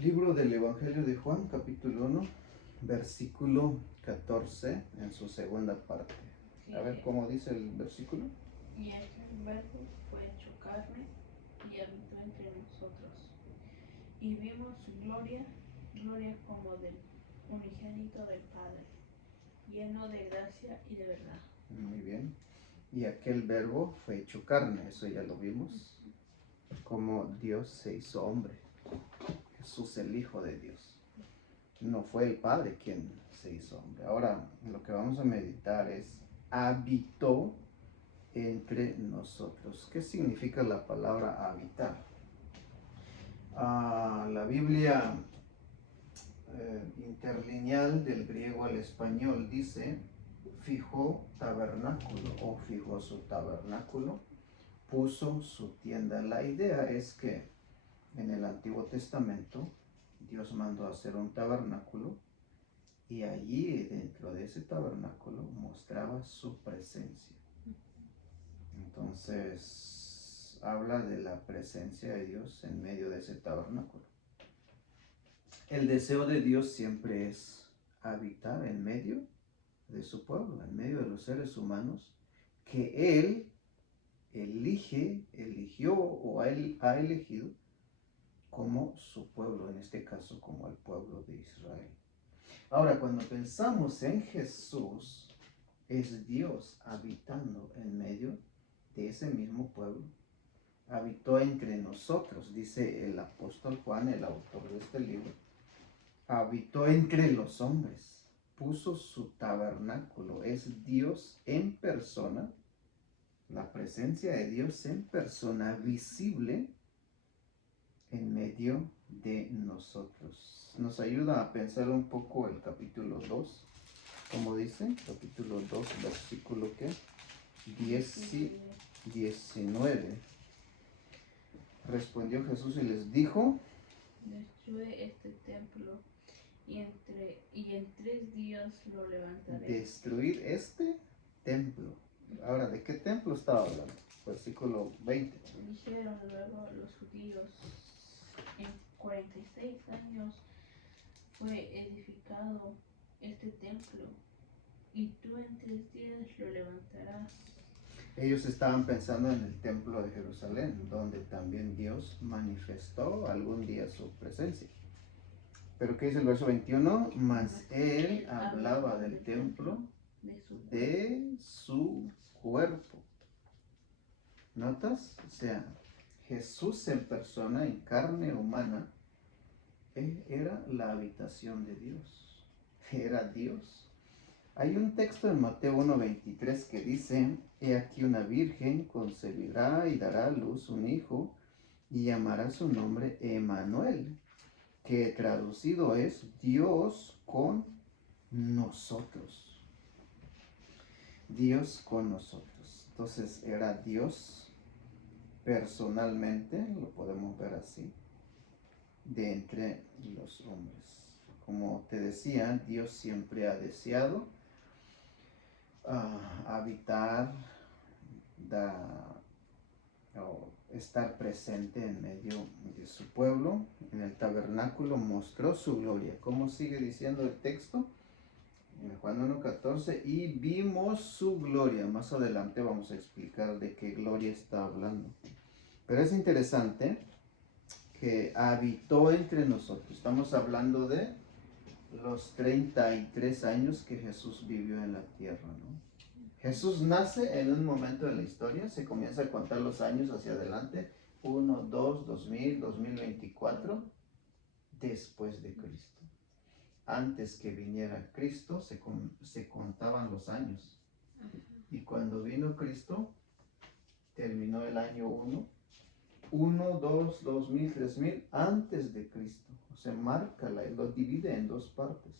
Libro del Evangelio de Juan, capítulo 1, versículo 14, en su segunda parte. A ver cómo dice el versículo. Y el Verbo fue hecho carne y habitó entre nosotros. Y vimos su gloria, gloria como del unigénito del Padre, lleno de gracia y de verdad. Muy bien. Y aquel verbo fue hecho carne, eso ya lo vimos, como Dios se hizo hombre. Jesús, el Hijo de Dios. No fue el Padre quien se hizo hombre. Ahora, lo que vamos a meditar es habitó entre nosotros. ¿Qué significa la palabra habitar? La Biblia interlineal del griego al español dice fijó tabernáculo o fijó su tabernáculo, puso su tienda. La idea es que en el Antiguo Testamento Dios mandó a hacer un tabernáculo y allí dentro de ese tabernáculo mostraba su presencia. Entonces habla de la presencia de Dios en medio de ese tabernáculo. El deseo de Dios siempre es habitar en medio de su pueblo, en medio de los seres humanos que Él eligió o Él ha elegido como su pueblo, en este caso como el pueblo de Israel. Ahora, cuando pensamos en Jesús, es Dios habitando en medio de ese mismo pueblo. Habitó entre nosotros, dice el apóstol Juan, el autor de este libro. Habitó entre los hombres, puso su tabernáculo, es Dios en persona, la presencia de Dios en persona visible en medio de nosotros. Nos ayuda a pensar un poco el capítulo 2, como dice, capítulo 2, versículo ¿qué? 19. Respondió Jesús y les dijo: Destruye este templo y en 3 días lo levantaré. Destruir este templo. Ahora, ¿de qué templo estaba hablando? Versículo 20. Dijeron luego los judíos: en 46 años fue edificado este templo, y tú en 3 días lo levantarás. Ellos estaban pensando en el templo de Jerusalén, donde también Dios manifestó algún día su presencia. Pero ¿qué dice el verso 21? Mas él hablaba del templo de su cuerpo. ¿Notas? O sea, Jesús en persona, en carne humana, era la habitación de Dios. Era Dios. Hay un texto en Mateo 1:23 que dice: He aquí una virgen concebirá y dará a luz un hijo y llamará su nombre Emmanuel, que traducido es Dios con nosotros. Dios con nosotros. Entonces era Dios personalmente, lo podemos ver así, de entre los hombres. Como te decía, Dios siempre ha deseado habitar, o estar presente en medio de su pueblo. En el tabernáculo mostró su gloria. ¿Cómo sigue diciendo el texto? En Juan 1:14, y vimos su gloria. Más adelante vamos a explicar de qué gloria está hablando. Pero es interesante que habitó entre nosotros. Estamos hablando de los 33 años que Jesús vivió en la tierra, ¿no? Jesús nace en un momento de la historia, se comienza a contar los años hacia adelante, 1, 2, 2000, 2024, después de Cristo. Antes que viniera Cristo se contaban los años. Y cuando vino Cristo, terminó el año 1, 2, 2000, 3000, antes de Cristo. O sea, lo divide en dos partes,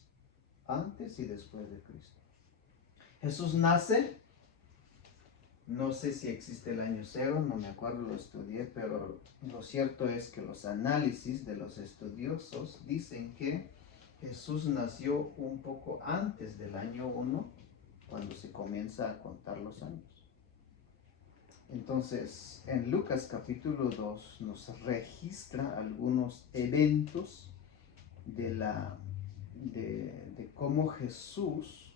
antes y después de Cristo. Jesús nace, no sé si existe el año 0, no me acuerdo, lo estudié, pero lo cierto es que los análisis de los estudiosos dicen que Jesús nació un poco antes del año 1, cuando se comienza a contar los años. Entonces, en Lucas capítulo 2 nos registra algunos eventos de cómo Jesús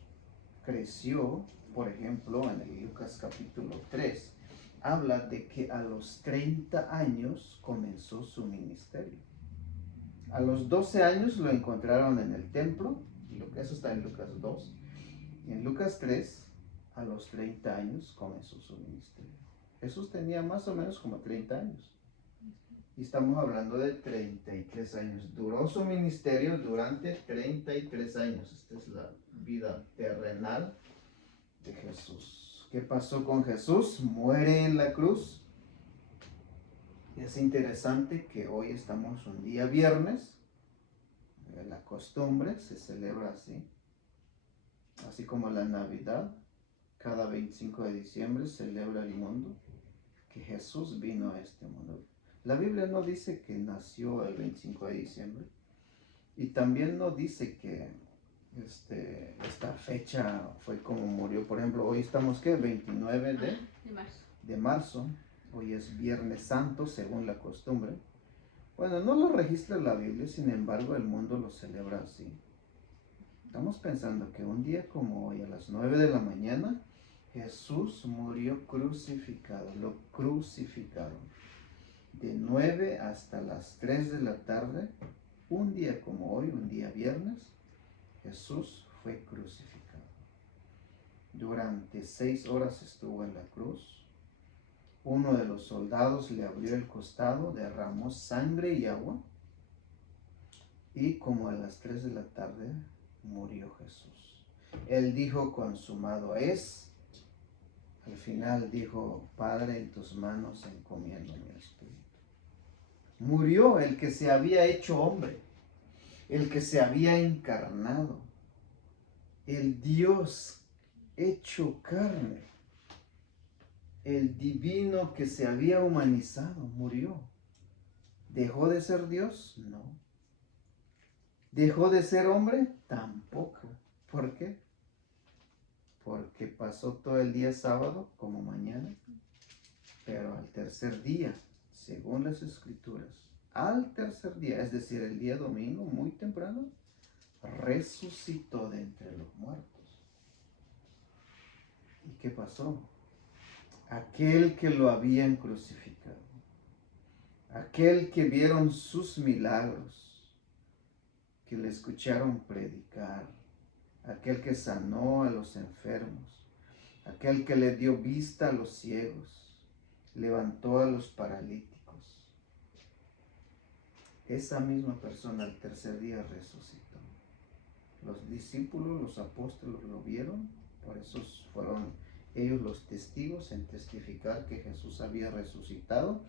creció. Por ejemplo, en el Lucas capítulo 3, habla de que a los 30 años comenzó su ministerio. A los 12 años lo encontraron en el templo, eso está en Lucas 2. En Lucas 3, a los 30 años comenzó su ministerio. Jesús tenía más o menos como 30 años. Y estamos hablando de 33 años. Duró su ministerio durante 33 años. Esta es la vida terrenal de Jesús. ¿Qué pasó con Jesús? Muere en la cruz. Y es interesante que hoy estamos un día viernes. La costumbre se celebra así. Así como la Navidad, cada 25 de diciembre celebra el mundo que Jesús vino a este mundo. La Biblia no dice que nació el 25 de diciembre y también no dice que esta fecha fue como murió. Por ejemplo, hoy estamos, ¿qué? 29 de marzo. Hoy es Viernes Santo, según la costumbre. Bueno, no lo registra la Biblia, sin embargo, el mundo lo celebra así. Estamos pensando que un día como hoy, a las 9 de la mañana, Jesús murió crucificado, lo crucificaron. De 9 hasta las 3 de la tarde, un día como hoy, un día viernes, Jesús fue crucificado. Durante 6 horas estuvo en la cruz. Uno de los soldados le abrió el costado, derramó sangre y agua. Y como a las 3 de la tarde murió Jesús. Él dijo, consumado es. Al final dijo, Padre, en tus manos encomiendo mi espíritu. Murió el que se había hecho hombre, el que se había encarnado, el Dios hecho carne, el divino que se había humanizado, murió. ¿Dejó de ser Dios? No. ¿Dejó de ser hombre? Tampoco. ¿Por qué? Porque pasó todo el día sábado como mañana, pero al tercer día, según las escrituras, al tercer día, es decir, el día domingo, muy temprano, resucitó de entre los muertos. ¿Y qué pasó? Aquel que lo habían crucificado, aquel que vieron sus milagros, que le escucharon predicar, aquel que sanó a los enfermos, aquel que le dio vista a los ciegos, levantó a los paralíticos. Esa misma persona al tercer día resucitó. Los discípulos, los apóstoles lo vieron, por eso fueron ellos los testigos en testificar que Jesús había resucitado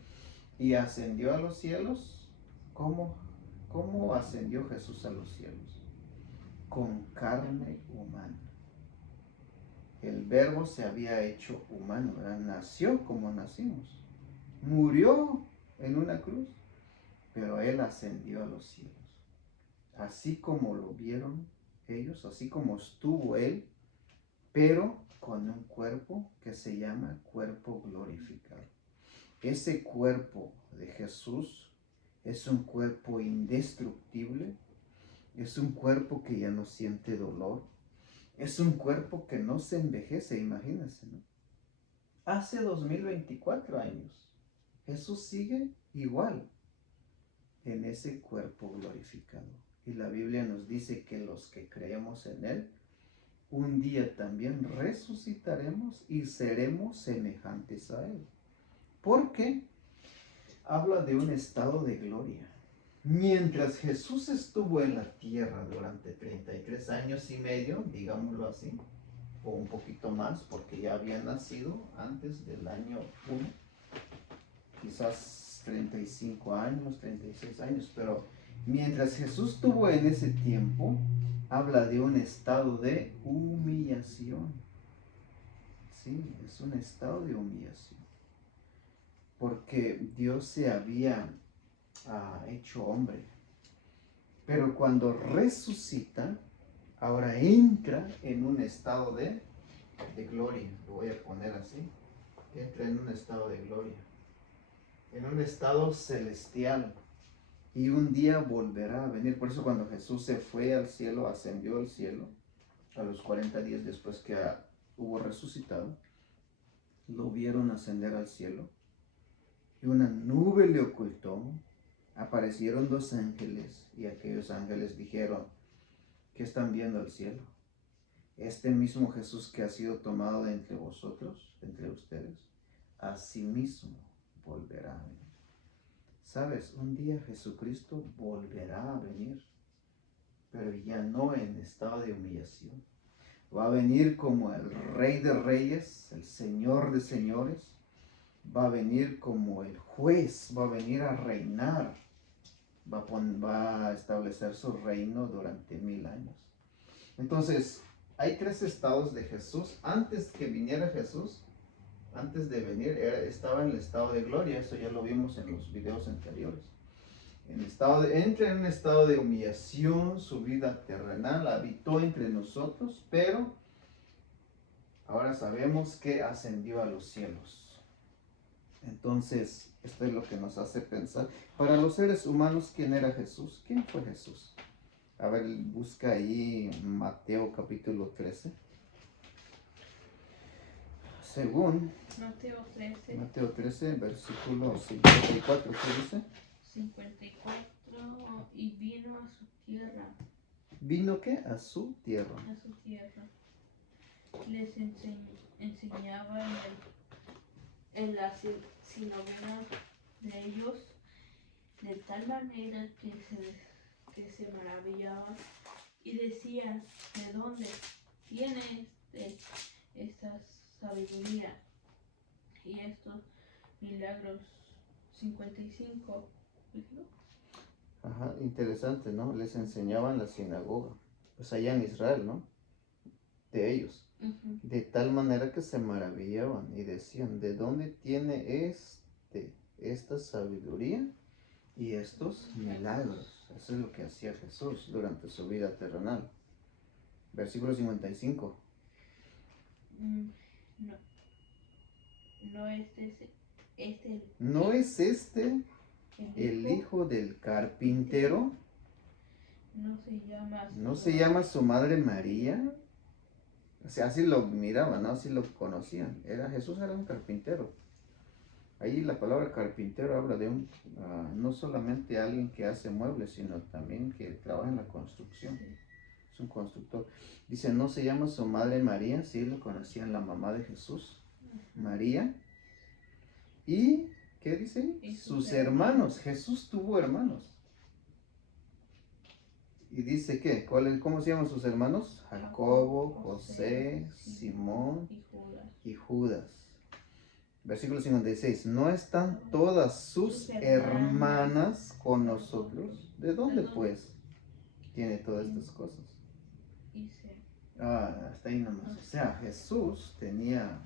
y ascendió a los cielos. ¿Cómo ascendió Jesús a los cielos? Con carne humana. El Verbo se había hecho humano, ¿verdad? Nació como nacimos. Murió en una cruz, pero Él ascendió a los cielos. Así como lo vieron ellos, así como estuvo Él, pero con un cuerpo que se llama cuerpo glorificado. Ese cuerpo de Jesús es un cuerpo indestructible, es un cuerpo que ya no siente dolor, es un cuerpo que no se envejece, imagínense, ¿no? Hace 2024 años, Jesús sigue igual en ese cuerpo glorificado. Y la Biblia nos dice que los que creemos en Él, un día también resucitaremos y seremos semejantes a Él. Porque habla de un estado de gloria. Mientras Jesús estuvo en la tierra durante 33 años y medio, digámoslo así, o un poquito más, porque ya había nacido antes del año 1, quizás 35 años, 36 años, pero mientras Jesús estuvo en ese tiempo, habla de un estado de humillación. Sí, es un estado de humillación. Porque Dios se había hecho hombre. Pero cuando resucita, ahora entra en un estado de gloria. Lo voy a poner así. Entra en un estado de gloria. En un estado celestial. y un día volverá a venir. Por eso cuando Jesús se fue al cielo, ascendió al cielo, a los 40 días después que hubo resucitado, lo vieron ascender al cielo y una nube le ocultó. Aparecieron dos ángeles y aquellos ángeles dijeron: ¿qué están viendo al cielo? Este mismo Jesús que ha sido tomado de entre vosotros, entre ustedes, asimismo volverá a venir. ¿Sabes? Un día Jesucristo volverá a venir, pero ya no en estado de humillación. Va a venir como el Rey de Reyes, el Señor de Señores. Va a venir como el juez, va a venir a reinar. Va a establecer su reino durante 1000 años. Entonces, hay 3 estados de Jesús. Antes que viniera Jesús, antes de venir, estaba en el estado de gloria. Eso ya lo vimos en los videos anteriores. Entra en un estado de humillación, su vida terrenal, habitó entre nosotros, pero ahora sabemos que ascendió a los cielos. Entonces, esto es lo que nos hace pensar. Para los seres humanos, ¿quién era Jesús? ¿Quién fue Jesús? A ver, busca ahí Mateo capítulo 13. Según Mateo 13, versículo 54, ¿qué dice? 54, y vino a su tierra. ¿Vino qué? A su tierra. A su tierra. Les enseñaba en la sinagoga de ellos, de tal manera que se maravillaban y decían: ¿de dónde tiene esta sabiduría y estos milagros? 55. Ajá, interesante, ¿no? Les enseñaban la sinagoga, pues allá en Israel, ¿no? De ellos. De tal manera que se maravillaban y decían: ¿de dónde tiene esta sabiduría y estos milagros? Eso es lo que hacía Jesús durante su vida terrenal. Versículo 55. ¿No es este el hijo del carpintero? ¿No se llama su madre María? O sea, así lo miraban, ¿no? Así lo conocían. Jesús era un carpintero. Ahí la palabra carpintero habla de no solamente alguien que hace muebles, sino también que trabaja en la construcción. Es un constructor. Dice: ¿no se llama su madre María? Sí, lo conocían, la mamá de Jesús, María. ¿Y qué dice? Sus hermanos. Jesús tuvo hermanos. Y dice ¿qué? ¿Cómo se llaman sus hermanos? Jacobo, José, Simón y Judas. Versículo 56. ¿No están todas sus hermanas con nosotros? ¿De dónde pues tiene todas estas cosas? Hasta ahí nomás. O sea, Jesús tenía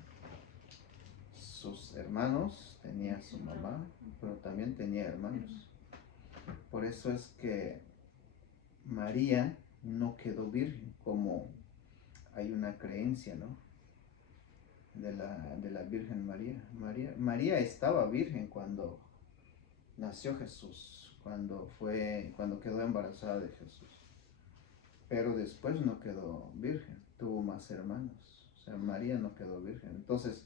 sus hermanos, tenía su mamá, pero también tenía hermanos. Por eso es que María no quedó virgen, como hay una creencia, ¿no? De la Virgen María. María estaba virgen cuando nació Jesús, cuando quedó embarazada de Jesús. Pero después no quedó virgen, tuvo más hermanos. O sea, María no quedó virgen. Entonces,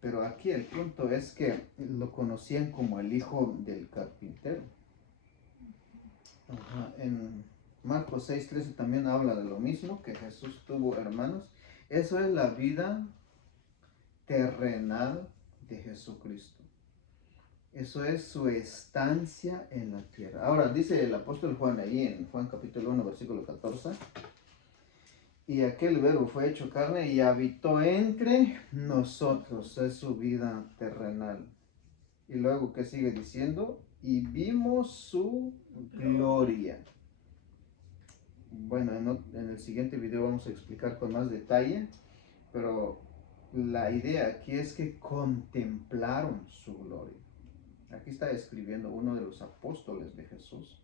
pero aquí el punto es que lo conocían como el hijo del carpintero. Ajá. En Marcos 6:13 también habla de lo mismo, que Jesús tuvo hermanos. Eso es la vida terrenal de Jesucristo. Eso es su estancia en la tierra. Ahora dice el apóstol Juan ahí en Juan capítulo 1 versículo 14: y aquel verbo fue hecho carne y habitó entre nosotros. Es su vida terrenal. Y luego, ¿qué sigue diciendo? Y vimos su gloria. Bueno, en el siguiente video vamos a explicar con más detalle, pero la idea aquí es que contemplaron su gloria. Aquí está escribiendo uno de los apóstoles de Jesús.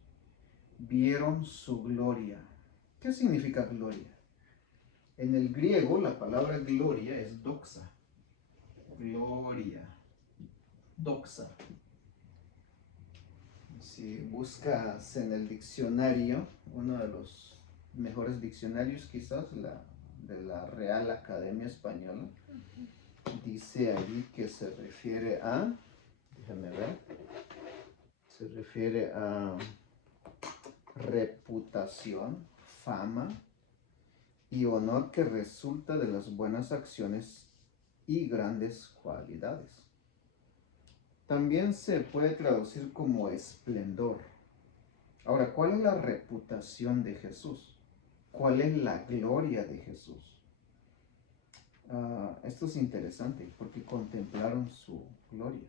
Vieron su gloria. ¿Qué significa gloria? En el griego la palabra gloria es doxa. Gloria. Doxa. Si buscas en el diccionario, uno de los mejores diccionarios quizás, de la Real Academia Española, dice allí que se refiere a, déjame ver, se refiere a reputación, fama y honor que resulta de las buenas acciones y grandes cualidades. También se puede traducir como esplendor. Ahora, ¿cuál es la reputación de Jesús? ¿Cuál es la gloria de Jesús? Esto es interesante porque contemplaron su gloria.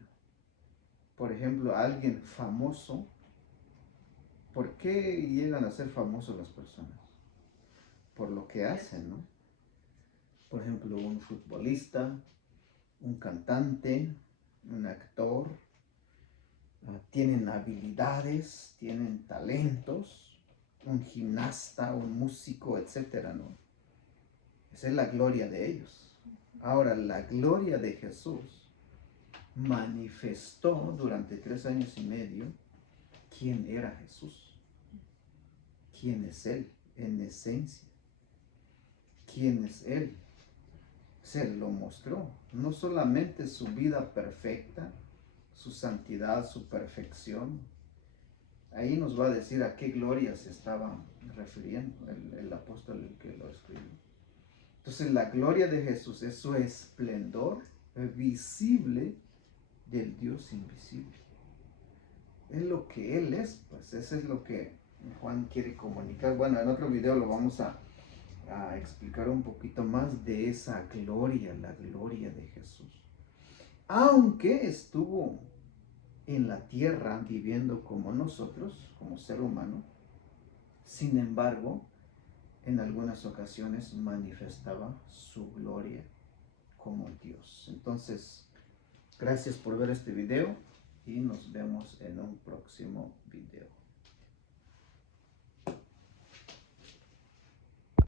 Por ejemplo, alguien famoso, ¿por qué llegan a ser famosos las personas? Por lo que hacen, ¿no? Por ejemplo, un futbolista, un cantante, un actor, tienen habilidades, tienen talentos, un gimnasta, un músico, etcétera, ¿no? Esa es la gloria de ellos. Ahora, la gloria de Jesús manifestó durante 3 años y medio quién era Jesús, quién es Él en esencia, quién es Él. Se lo mostró, no solamente su vida perfecta, su santidad, su perfección. Ahí nos va a decir a qué gloria se estaba refiriendo el apóstol el que lo escribió. Entonces la gloria de Jesús es su esplendor visible del Dios invisible. Es lo que Él es, pues eso es lo que Juan quiere comunicar. Bueno, en otro video lo vamos a explicar un poquito más de esa gloria, la gloria de Jesús. Aunque estuvo en la tierra viviendo como nosotros, como ser humano, sin embargo, en algunas ocasiones manifestaba su gloria como Dios. Entonces, gracias por ver este video y nos vemos en un próximo